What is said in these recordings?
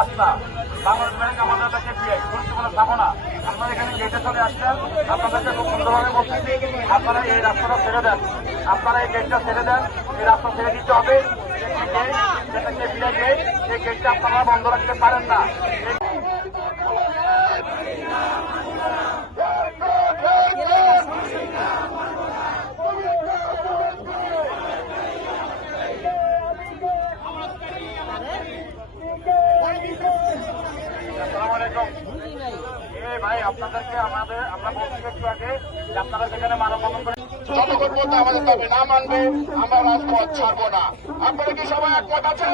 রাস্তা বাংলাদেশ ব্যাংক আমাদের কাছে গুরুত্বপূর্ণ স্থাপনা। আপনারা এখানে গেটে চলে আসছেন, আপনাদেরকে খুব সুন্দরভাবে বলতেছি আপনারা এই রাস্তাটা ছেড়ে দেন, আপনারা এই গেটটা ছেড়ে দেন, এই রাস্তা ছেড়ে দিতে হবে। যেটা কেপিআই গেট, সেই গেটটা আপনারা বন্ধ রাখতে পারেন না। ভাই আপনাদেরকে আমরা বলছি একটু আগে যে আপনারা সেখানে মানববন্ধন করে যতক্ষণ পর্যন্ত আমাদের দাবি না মানবে আমরা রাজপথ ছাড়বো না। আপনারা কি সবাই একমত আছেন?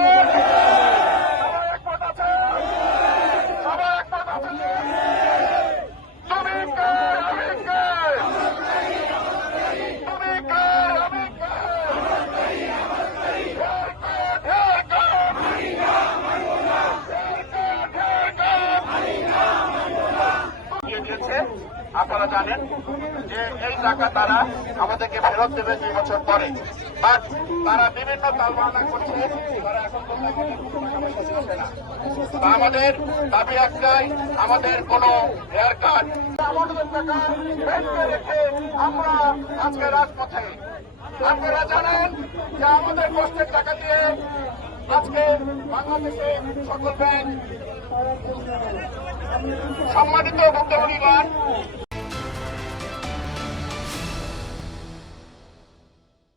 আপনারা জানেন যে এই টাকা তারা আমাদেরকে ফেরত দেবে 2 বছর পরে, বাট তারা বিভিন্ন তালবাহানা করছে, তারা এখন আমাদের দাবি একটাই, আমাদের কোনো হেয়ার কাট আমাদের টাকা ব্যাংকে রেখে আমরা আজকে রাজপথে। আপনারা জানেন যে আমাদের কষ্টের টাকা দিয়ে আজকে বাংলাদেশে সকল ব্যাংক সম্মানিত ভুক্তভোগীগণ